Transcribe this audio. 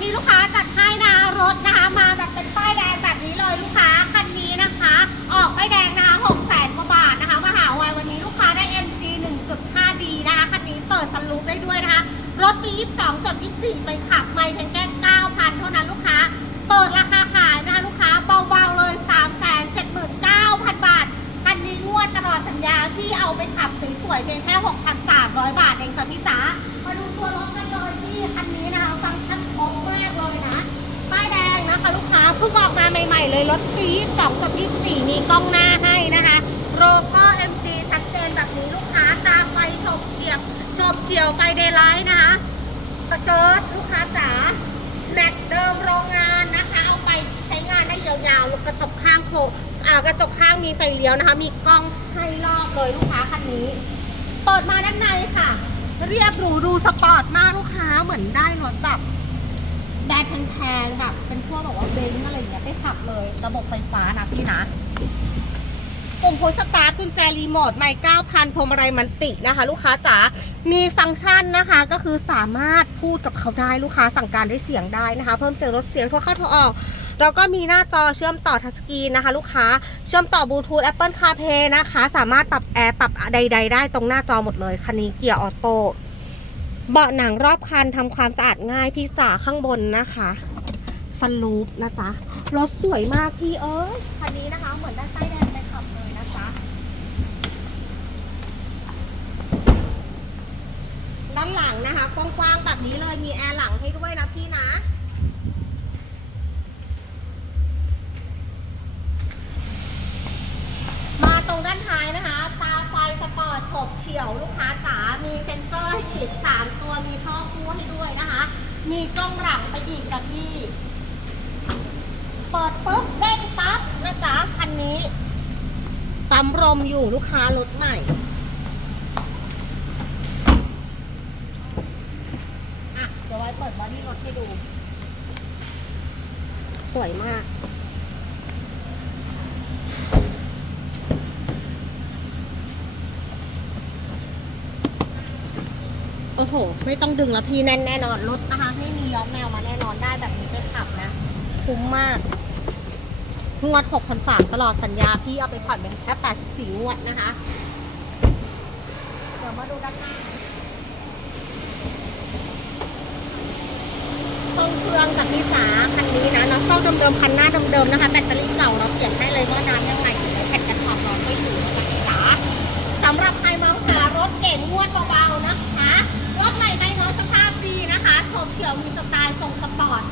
วันนี้ลูกค้าจัดให้นะรถนะคะ มาแบบเป็นป้ายแดงแบบนี้เลยลูกค้าคันนี้นะคะ ออกป้ายแดงนะคะ6 0แสนกว่าบาทนะคะมาหาวัยวันนี้ลูกค้าได้ MG 1.5D นะคะคันนี้เปิดสลูปได้ด้วยนะคะ รถปี22จด24ไปขับไม่เพียงแค่9,000 เท่านั้นลูกค้า เปิดราคาขายนะคะลูกค้าเบาๆเลย 379,000 บาท คันนี้งวดตลอดสัญญาพี่เอาไปขับสวยๆเพียงแค่6,300 บาทเองจ้ะพี่จ๋ามาดูตัวรถกันเลยพี่คันนี้ เพิ่งออกมาใหม่ๆ เลยรถปี2กับ24มีกล้องหน้าให้นะคะโลโก้ MG ชัดเจนแบบนี้ลูกค้าตาไฟโฉบเฉียวโฉบเฉียวไฟเดย์ไลท์นะคะสเกิร์ตลูกค้าจ๋าแม็กเดิมโรงงานนะคะ เอาไปใช้งานได้ยาวๆลูกกระจกข้างโคอ่ากระจกข้างมีไฟเลี้ยวนะคะ มีกล้องให้รอบเลยลูกค้าคันนี้ เปิดมาด้านในค่ะ เรียบหรูดูสปอร์ตมากลูกค้าเหมือนได้รถแบบ ร์แพงๆแบบเป็นพวกแบบว่าเบนซ์อะไรอย่างเงี้ยไปขับเลย ระบบไฟฟ้านะพี่นะปุ่มพุชสตาร์ทกุญแจรีโมทไม่9,000พวงมาลัยมันตินะคะ ลูกค้าจ๋า มีฟังก์ชันนะคะก็คือสามารถพูดกับเขาได้ลูกค้าสั่งการด้วยเสียงได้นะคะ เพิ่มเสียงลดเสียงโทรเข้าโทรออกแล้วก็มีหน้าจอเชื่อมต่อทัชสกรีนนะคะ ลูกค้าเชื่อมต่อบลูทูธ Apple CarPlay นะคะ สามารถปรับแอร์ปรับใด ๆ ได้ตรงหน้าจอหมดเลยคันนี้เกียร์ออโต้ เบาะหนังรอบคันทำความสะอาดง่ายพี่จ๋าข้างบนนะคะสลูปนะจ๊ะรถสวยมากพี่เอ้ยคันนี้นะคะ เหมือนได้ป้ายแดงไปขับเลยนะจ๊ะด้านหลังนะคะกว้างๆแบบนี้เลยมีแอร์หลังให้ด้วยนะพี่นะมาตรงด้านท้ายนะคะ ตาไฟสปอร์ตโฉบเฉี่ยวลูกค้าจ๋ามีเซ็นเซอร์ให้ มีกล้องหลังไปอีกนะพี่ เปิดปุ๊บเด้งปั๊บนะจ๊ะคันนี้ ปั๊มลมอยู่ลูกค้ารถใหม่ อะ เดี๋ยวไว้เปิดบอดี้รถให้ดู สวยมาก อ้โห ไม่ต้องดึงแล้วพี่แน่นแน่นอนรถนะคะ ไม่มีย้อมแมวมาแน่นอนได้แบบนี้ไปขับนะ คุ้มมาก งวด6 0 0 3ตลอดสัญญาพี่เอาไปผ่อนเป็นแค่84งวดนะคะ เดี๋ยวมาดูด้านหน้าเครื่องเครื่องกับพี่จ๋าคันนี้นะเนาะซ่อมเดิมๆคันหน้าเดิมๆนะคะ แบตเตอรี่เก่าเราเปลี่ยนให้เลยว่าน้ำยังไงถึงได้แผ่นกันความร้อนก็อยู่นะคะพี่จ๋าสำหรับ มเฉียวมีสไตล์ทรงสปอร์ต